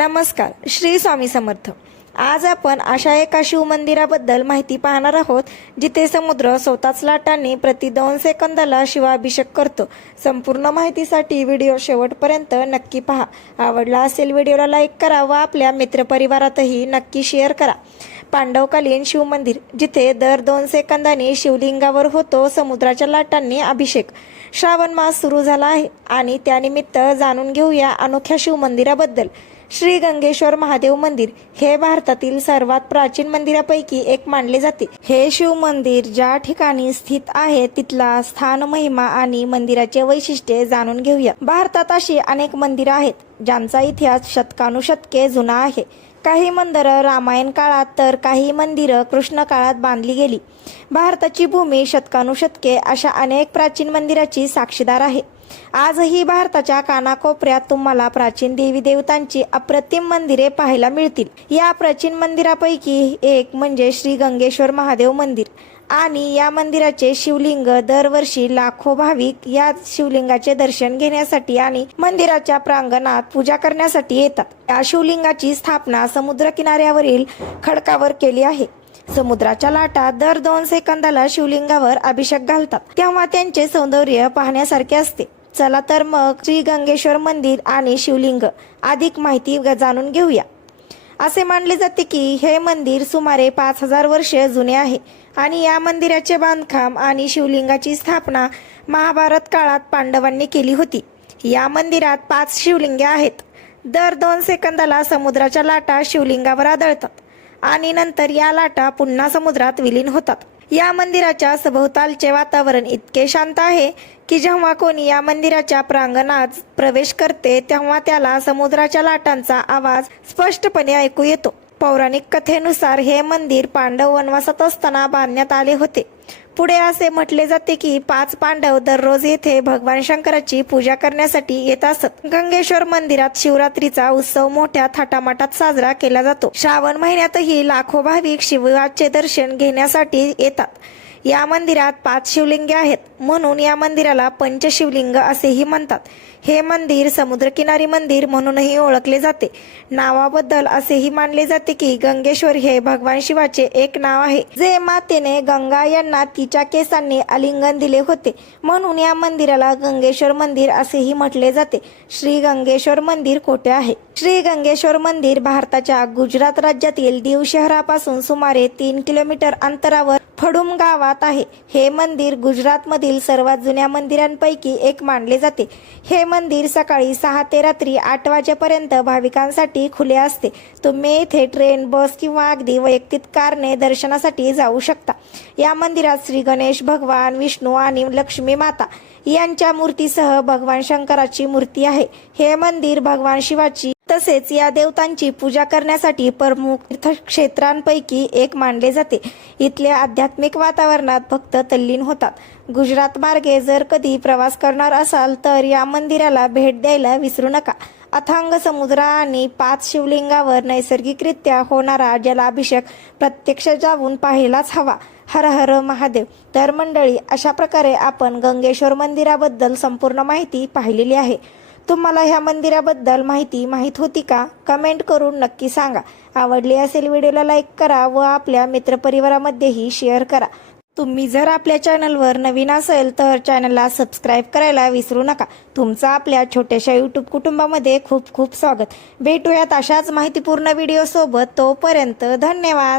नमस्कार श्री स्वामी समर्थ. आज आपण अशा एका शिवमंदिराबद्दल माहिती पाहणार आहोत जिथे समुद्र स्वतःच लाटांनी प्रति दोन सेकंदाला शिवाभिषेक करतो. संपूर्ण माहितीसाठी व्हिडिओ शेवटपर्यंत नक्की पहा. आवडला असेल व्हिडिओला लाईक करा व आपल्या मित्रपरिवारातही नक्की शेअर करा. पांडवकालीन शिवमंदिर जिथे दर दोन सेकंदांनी शिवलिंगावर होतो समुद्राच्या लाटांनी अभिषेक. श्रावण मास सुरू झाला आहे आणि त्यानिमित्त जाणून घेऊया अनोख्या शिवमंदिराबद्दल श्री गंगेश्वर महादेव मंदिर हे भारतातील सर्वात प्राचीन मंदिरापैकी एक मानले जाते. हे शिव मंदिर ज्या ठिकाणी स्थित आहे तिथला स्थान महिमा आणि मंदिराचे वैशिष्ट्ये जाणून घेऊया. भारतात अशी अनेक मंदिरं आहेत ज्यांचा इतिहास शतकानुशतके जुना आहे. काही मंदिरं रामायण काळात तर काही मंदिरं कृष्ण काळात बांधली गेली. भारताची भूमी शतकानुशतके अशा अनेक प्राचीन मंदिराची साक्षीदार आहे. आजही भारताच्या कानाकोपऱ्यात तुम्हाला प्राचीन देवी देवतांची अप्रतिम मंदिरे पाहायला मिळतील. या प्राचीन मंदिरापैकी एक म्हणजे श्री गंगेश्वर महादेव मंदिर. आणि या मंदिराचे शिवलिंग दरवर्षी लाखो भाविक या शिवलिंगाचे दर्शन घेण्यासाठी आणि मंदिराच्या प्रांगणात पूजा करण्यासाठी येतात. या शिवलिंगाची स्थापना समुद्र किनाऱ्यावरील खडकावर केली आहे. समुद्राच्या लाटा दर दोन सेकंदाला शिवलिंगावर अभिषेक घालतात. तेव्हा त्यांचे सौंदर्य पाहण्यासारखे असते. चला तर मग श्री गंगेश्वर मंदिर आणि शिवलिंग अधिक माहिती जाणून घेऊया. असे मानले जाते की हे मंदिर सुमारे पाच हजार वर्ष जुने आहे आणि या मंदिराचे बांधकाम आणि शिवलिंगाची स्थापना महाभारत काळात पांडवांनी केली होती. या मंदिरात पाच शिवलिंगे आहेत. दर दोन सेकंदाला समुद्राच्या लाटा शिवलिंगावर आदळतात आणि नंतर या लाटा पुन्हा समुद्रात विलीन होतात. या मंदिराच्या सभोवतालचे वातावरण इतके शांत आहे की जेव्हा कोणी या मंदिराच्या प्रांगणात प्रवेश करते तेव्हा त्याला समुद्राच्या लाटांचा आवाज स्पष्टपणे ऐकू येतो. पौराणिक कथेनुसार हे मंदिर पांडव वनवासात असताना बांधण्यात आले होते. पुढे असे म्हटले जाते की पाच पांडव दररोज येथे भगवान शंकराची पूजा करण्यासाठी येत असत. गंगेश्वर मंदिरात शिवरात्रीचा उत्सव मोठ्या थाटामाटात साजरा केला जातो. श्रावण महिन्यातही लाखो भाविक शिवाचे दर्शन घेण्यासाठी येतात. या मंदिरात पाच शिवलिंगे आहेत. म्हणून या मंदिराला पंचशिवलिंग असेही म्हणतात. हे मंदिर समुद्रकिनारी मंदिर म्हणूनही ओळखले जाते. नावाबद्दल असेही मानले जाते की गंगेश्वर हे भगवान शिवाचे एक नाव आहे. जे मातेने गंगा यांना तिच्या केसांनी आलिंगन दिले होते. म्हणून या मंदिराला गंगेश्वर मंदिर असेही म्हटले जाते. श्री गंगेश्वर मंदिर कोठे आहे? श्री गंगेश्वर मंदिर भारताच्या गुजरात राज्यातील दीव शहरापासून सुमारे तीन किलोमीटर अंतरावर फडुम गावात आहे. हे मंदिर गुजरातमधील सर्वात जुन्या मंदिरांपैकी एक मानले जाते. हे मंदिर सकाळी सहा ते रात्री आठ वाजेपर्यंत भाविकांसाठी खुले असते. तुम्ही येथे ट्रेन बस किंवा अगदी वैयक्तिक कारने दर्शनासाठी जाऊ शकता. या मंदिरात श्री गणेश भगवान विष्णू आणि लक्ष्मी माता यांच्या मूर्तीसह भगवान शंकराची मूर्ती आहे. हे मंदिर भगवान शिवाची तसेच या देवतांची पूजा करण्यासाठी प्रमुख तीर्थक्षेत्रांपैकी एक मानले जाते. इथल्या आध्यात्मिक वातावरणात भक्त तल्लीन होतात. गुजरात मार्गे जर कधी प्रवास करणार असाल तर या मंदिराला भेट द्यायला विसरू नका. अथांग समुद्र आणि पाच शिवलिंगावर नैसर्गिकरित्या होणारा जलाभिषेक प्रत्यक्ष जाऊन पाहायलाच हवा. हर हर महादेव. तर मंडळी अशा प्रकारे आपण गंगेश्वर मंदिराबद्दल संपूर्ण माहिती पाहिलेली आहे. तुम्हाला ह्या मंदिराबद्दल माहिती माहीत होती का? कमेंट करून नक्की सांगा. आवडली असेल व्हिडिओला लाईक करा व आपल्या मित्रपरिवारामध्येही शेअर करा. तुम्ही जर आपल्या चॅनलवर नवीन असेल तर चॅनलला सबस्क्राईब करायला विसरू नका. तुमचं आपल्या छोट्याशा यूट्यूब कुटुंबामध्ये खूप खूप स्वागत. भेटूयात अशाच माहितीपूर्ण व्हिडिओसोबत. तोपर्यंत धन्यवाद.